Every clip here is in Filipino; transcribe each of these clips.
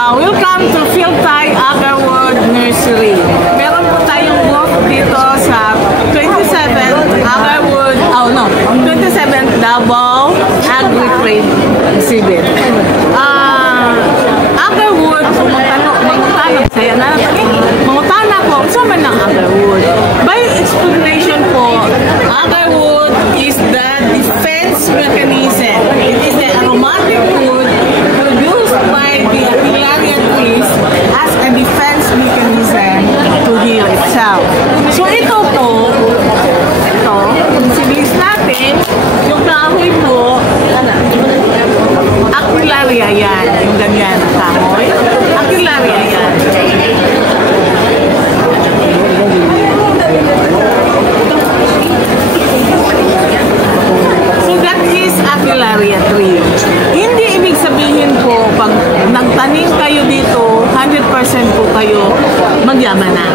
Welcome to Philtay Agarwood Nursery. Meron po tayong booth dito sa 27th Agarwood, 27th Davao Agri-Trade Exhibit. Agarwood, mangutana po, sa man ng Agarwood. By explanation po, Agarwood is the defense mechanism. It is the aromatic wood produced by the Aquilaria trees as a defense mechanism to heal itself. So ito po, kung sinis natin, yung kahoy po, Aquilaria yan, yung ganyan na kahoy, Aquilaria yan. So that is Aquilaria tree. Hindi ibig sabihin po, pag nagtanim kayo dito, 100% po kayo magyaman na.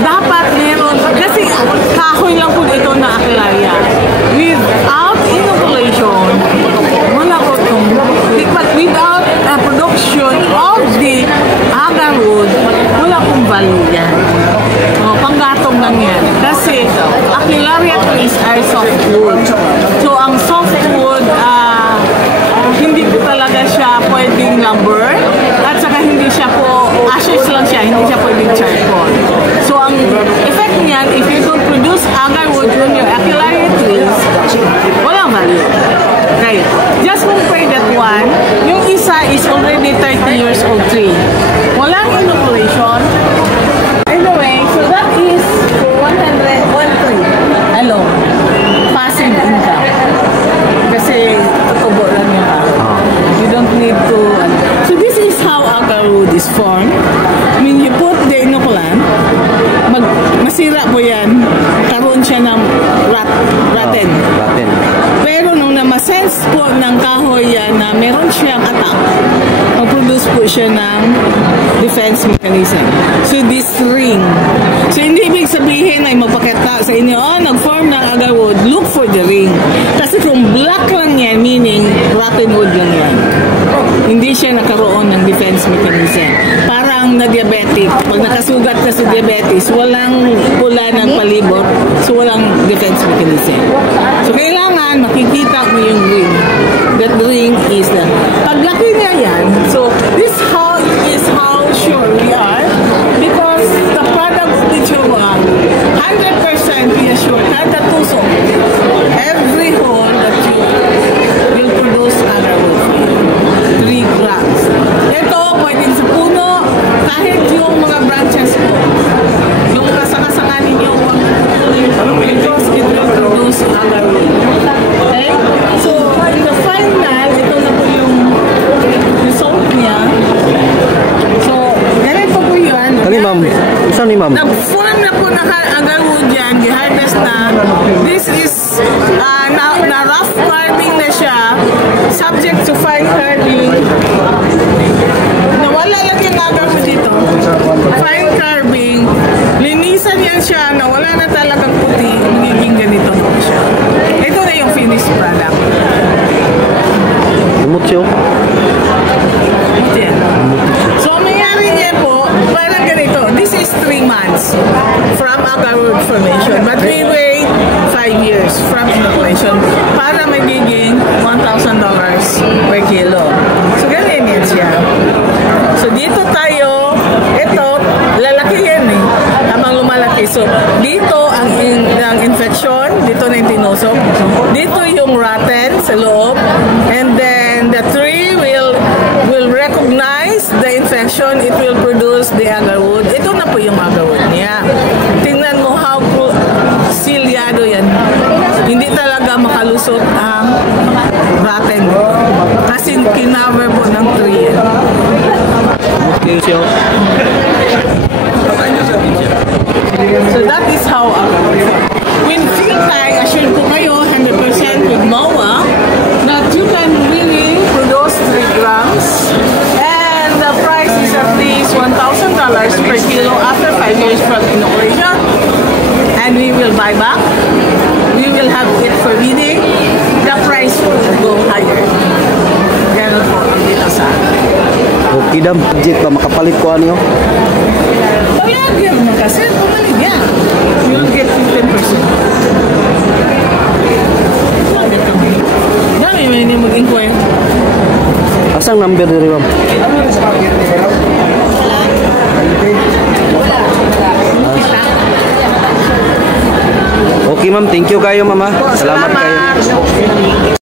Dapat meron, kasi kahoy lang po ito na Aquilaria. Without inoculation, wala po itong, without production of the agarwood, wala pong value yan. Panggatong lang yan. Kasi Aquilaria trees are softwood. So ang softwood, hindi po talaga siya pwedeng lumber, at saka hindi siya po, ashes lang siya, hindi siya pwedeng charcoal. So ang effect niyan, if you don't produce agarwood on your Aquilaria trees, walang value. Okay, just compare that one. Yung isa is already 30 years old tree. Walang inoculation. Anyway, so that is 101 tree alone. Passive income. Kasi tutubo lang yung you don't need to. So this is how agarwood is formed. I mean, you put the inoculant, masira po yan. Karoon siya ng rotten. Pero nung namasense po ng kahoy yan na meron siyang attack, mag-produce po siya ng defense mechanism. So this ring. So hindi ibig sabihin ay magpakita sa inyo, nag-form ng agarwood, look for the ring. Kasi kung black lang yan, meaning rotten wood lang yan. Hindi siya nakaroon ng defense mechanism. Parang na-diabetic. Pag nakasugat ka sa diabetes, walang pula ng palibot, so walang defense mechanism. So kailangan makikita mo yung ring. That ring is the paglaki niya yan. So this is how sure we are, because the product of the Jowa 100% we assure kada tuso, every hole that you will produce agarwood 3 grams. Ito pwedeng sa puno, kahit yung mga branches po, yung kasanga-sanga ninyo, because it will produce agarwood. Okay? So in the final, ito na po yung result niya. So ganito po yun. Ano ma'am? Saan ni ma'am? Nag-form na po na agarwood yan, di-harvest na. This is na rough carving na siya, subject to fine carving. Nawala lang yung agarwood dito. Fine carving. Linisan yan siya, nawala na talagang puti. Magiging ganito po siya. Ito na yung finished product. Umutyo. Yan. So, mayari niya po, parang ganito. This is 3 months from agarwood formation. But we wait 5 years from inoculation para magiging $1,000 per kilo. So, ganyan yan siya. So, dito tayo, ito, lalaki yan eh. Habang lumalaki. So, dito ang infection, dito na yung tinusok. Dito yung rotten sa loob. And then, the tree will recognize the infection. It will produce the agarwood. Ito na po yung agarwood niya. Tingnan mo how silyado yan. Hindi talaga makalusot ang rotten. Kasi kinover po ng tree yan. So that is how agarwood. When Philtay, assured po kayo 100% with MOA that you can really produce 3 grams, and the price is at least $1,000 per kilo after 5 years from inoculation, and we will buy back. We will have it for weeding. The price will go higher. Ganun po ang dito sa Idam, budget ba makapalit ko ano? Pag-lagyan mo kasi, pumalig yan. You'll get 15%. Dami, may hindi mag-inquire. Asang number diri ma'am? Okay ma'am, thank you kayo mama. Salamat kayo.